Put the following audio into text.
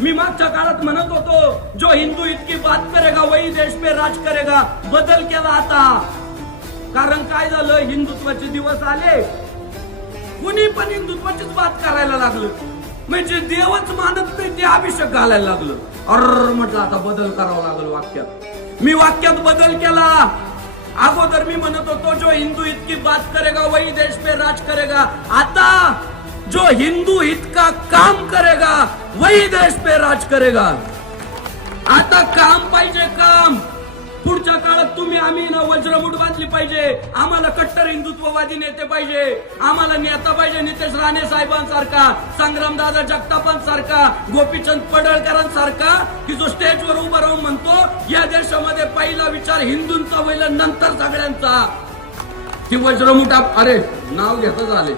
मी मागच्या काळात म्हणत होतो जो हिंदू इतकी बात करेगा वही देश पे राज करेगा, बदल केला आता. कारण काय झालं, हिंदुत्वाचे दिवस आले, कुणी पण हिंदुत्वाचीच बात करायला लागलं. म्हणजे देवच मानत नाही ते अभिषेक घालायला लागलं. म्हटलं आता बदल करावा लागल वाक्यात. मी वाक्यात बदल केला. अगोदर मी म्हणत होतो जो हिंदू इतकी बात करेगा वही देश पे राज करेगा, आता जो हिंदू हित का काम करेगा वही देश पे राज करेगा. आता काम पाहिजे, काम. पुढच्या काळात तुम्ही आम्ही ना वज्रमुठ बांधली पाहिजे. आम्हाला कट्टर हिंदुत्ववादी नेते पाहिजे. आम्हाला नेता पाहिजे नितेश राणे साहेबांसारखा, संग्रामदादा जगतापांसारखा, गोपीचंद पडळकरांसारखा, की जो स्टेजवर उभा राहून म्हणतो या देशामध्ये पहिला विचार हिंदूंचा होईल, नंतर सगळ्यांचा. की वज्रमुठ अरे नाव घेतच आले.